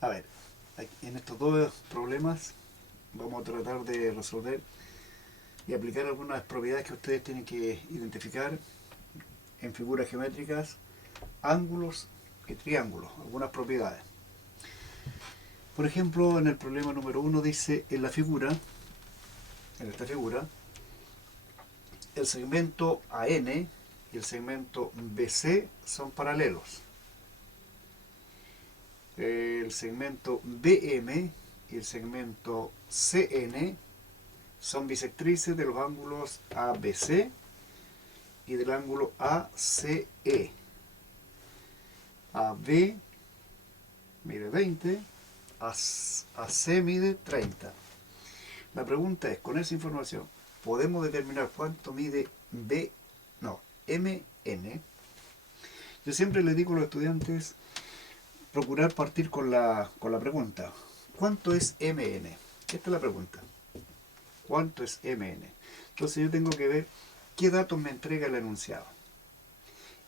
A ver, en estos dos problemas vamos a tratar de resolver y aplicar algunas propiedades que ustedes tienen que identificar en figuras geométricas, ángulos y triángulos, algunas propiedades. Por ejemplo, en el problema número 1 dice en esta figura, el segmento AN y el segmento BC son paralelos. El segmento BM y el segmento CN son bisectrices de los ángulos ABC y del ángulo ACE. AB mide 20, AC mide 30. La pregunta es, con esa información, ¿podemos determinar cuánto mide MN? Yo siempre les digo a los estudiantes, procurar partir con la pregunta, ¿cuánto es MN? Esta es la pregunta. ¿Cuánto es MN? Entonces yo tengo que ver qué datos me entrega el enunciado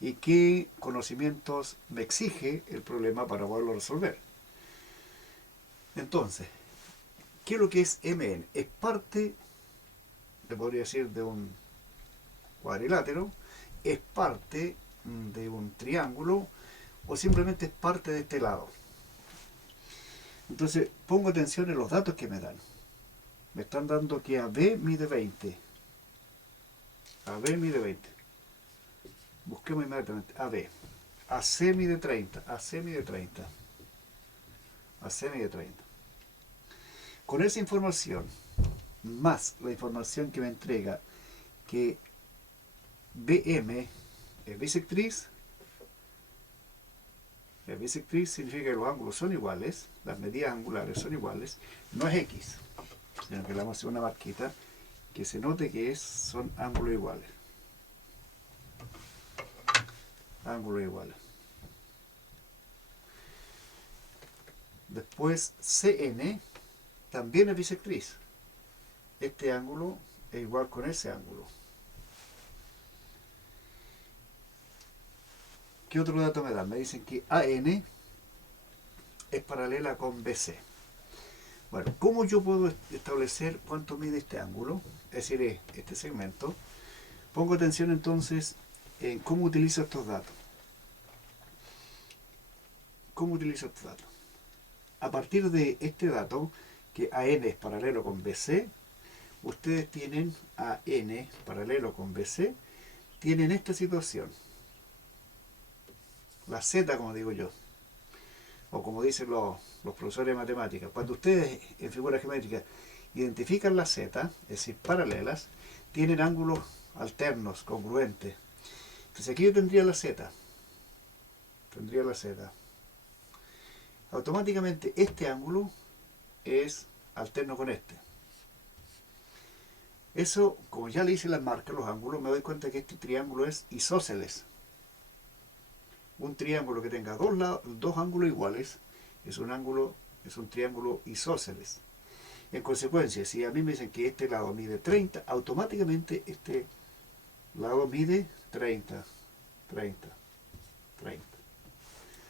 y qué conocimientos me exige el problema para poderlo resolver. Entonces, ¿qué es lo que es MN? Es parte, le podría decir, de un cuadrilátero, es parte de un triángulo o simplemente es parte de este lado. Entonces, pongo atención en los datos que me dan. Me están dando que AB mide 20. AB mide 20. Busquemos inmediatamente AB. AC mide 30. AC mide 30. AC mide 30. Con esa información, más la información que me entrega que BM es bisectriz. La bisectriz significa que los ángulos son iguales, las medidas angulares son iguales, no es X, sino que le vamos a hacer una marquita que se note que son ángulos iguales. Ángulos iguales. Después CN también es bisectriz. Este ángulo es igual con ese ángulo. ¿Qué otro dato me dan? Me dicen que AN es paralela con BC. Bueno, ¿cómo yo puedo establecer cuánto mide este ángulo? Es decir, este segmento. Pongo atención entonces en cómo utilizo estos datos. ¿Cómo utilizo estos datos? A partir de este dato, que AN es paralelo con BC, ustedes tienen AN paralelo con BC, tienen esta situación. La Z, como digo yo, o como dicen los profesores de matemáticas, cuando ustedes en figuras geométricas identifican la Z, es decir, paralelas, tienen ángulos alternos, congruentes. Entonces aquí yo tendría la Z. Automáticamente este ángulo es alterno con este. Eso, como ya le hice las marcas, los ángulos, me doy cuenta que este triángulo es isósceles. Un triángulo que tenga dos ángulos iguales es un triángulo isósceles. En consecuencia, si a mí me dicen que este lado mide 30, automáticamente este lado mide 30, 30, 30.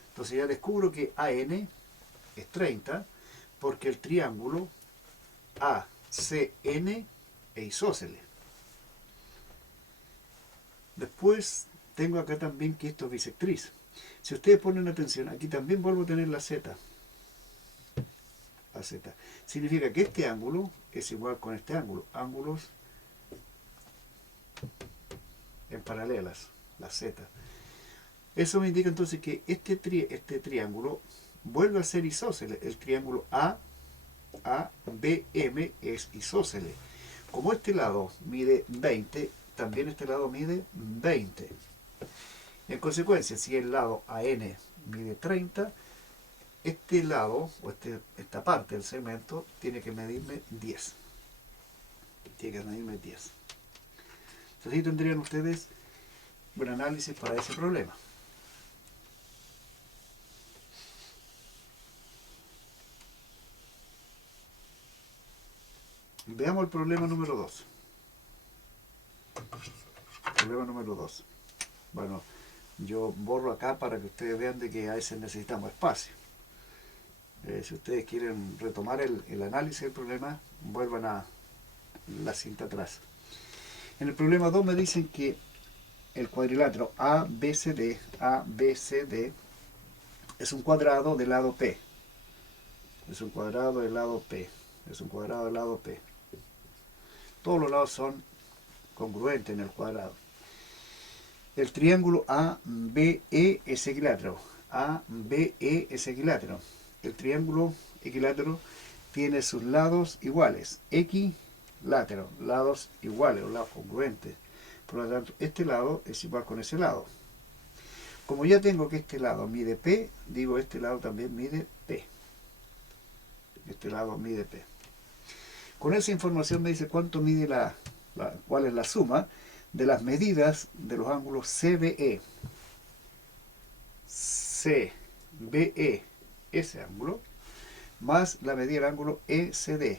Entonces ya descubro que AN es 30 porque el triángulo ACN es isósceles. Después tengo acá también que esto es bisectriz. Si ustedes ponen atención, aquí también vuelvo a tener la Z. La Z. Significa que este ángulo es igual con este ángulo. Ángulos en paralelas, la Z. Eso me indica entonces que este triángulo vuelve a ser isósceles. El triángulo ABM es isósceles. Como este lado mide 20, también este lado mide 20. En consecuencia, si el lado AN mide 30, este lado, o esta parte del segmento, tiene que medirme 10. Tiene que medirme 10. Entonces ahí tendrían ustedes un análisis para ese problema. Veamos el problema número 2. Problema número 2. Bueno, yo borro acá para que ustedes vean de que a veces necesitamos espacio. Si ustedes quieren retomar el análisis del problema, vuelvan a la cinta atrás. En el problema 2 me dicen que el cuadrilátero ABCD es un cuadrado del lado P. Es un cuadrado del lado P. Es un cuadrado del lado P. Todos los lados son congruentes en el cuadrado. El triángulo ABE es equilátero. ABE es equilátero. El triángulo equilátero tiene sus lados iguales. Equilátero, lados iguales o lados congruentes. Por lo tanto, este lado es igual con ese lado. Como ya tengo que este lado mide P, digo este lado también mide P. Este lado mide P. Con esa información me dice cuánto mide cuál es la suma de las medidas de los ángulos CBE. CBE, ese ángulo, más la medida del ángulo ECD,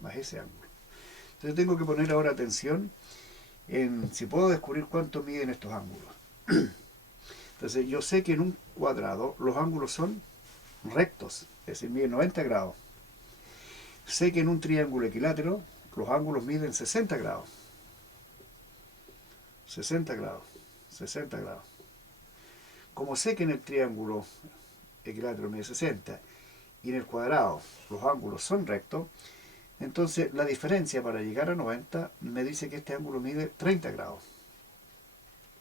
más ese ángulo. Entonces tengo que poner ahora atención en si puedo descubrir cuánto miden estos ángulos. Entonces yo sé que en un cuadrado los ángulos son rectos, es decir, miden 90 grados. Sé que en un triángulo equilátero los ángulos miden 60 grados. 60 grados. 60 grados. Como sé que en el triángulo equilátero mide 60 y en el cuadrado los ángulos son rectos, entonces la diferencia para llegar a 90 me dice que este ángulo mide 30 grados.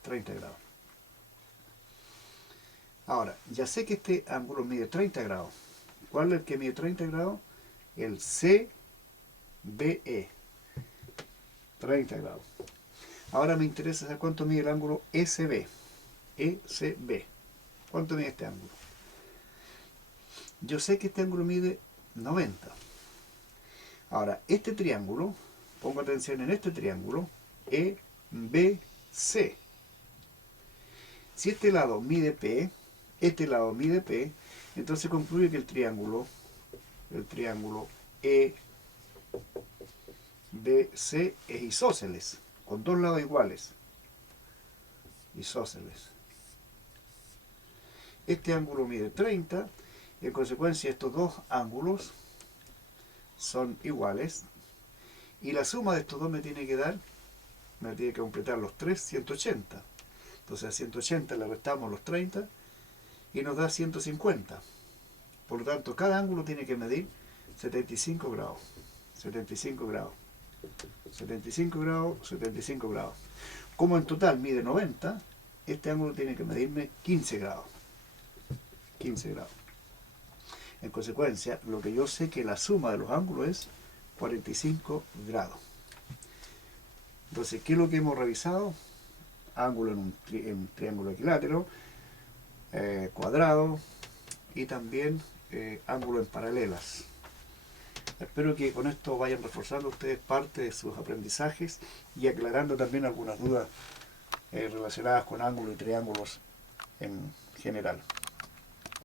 30 grados. Ahora, ya sé que este ángulo mide 30 grados. ¿Cuál es el que mide 30 grados? El CBE. 30 grados. Ahora me interesa saber cuánto mide el ángulo ECB. ECB. ¿Cuánto mide este ángulo? Yo sé que este ángulo mide 90. Ahora, este triángulo, pongo atención en este triángulo, EBC. Si este lado mide P, este lado mide P, entonces concluye que el triángulo EBC es isósceles, con dos lados iguales. Isósceles. Este ángulo mide 30, y en consecuencia estos dos ángulos son iguales, y la suma de estos dos me tiene que completar los 3, 180. Entonces a 180 le restamos los 30 y nos da 150. Por lo tanto, cada ángulo tiene que medir 75 grados. 75 grados. 75 grados, 75 grados. Como en total mide 90, este ángulo tiene que medirme 15 grados. 15 grados. En consecuencia, lo que yo sé que la suma de los ángulos es 45 grados. Entonces, ¿qué es lo que hemos revisado? Ángulo en un triángulo equilátero, cuadrado y también ángulo en paralelas. Espero que con esto vayan reforzando ustedes parte de sus aprendizajes y aclarando también algunas dudas relacionadas con ángulos y triángulos en general.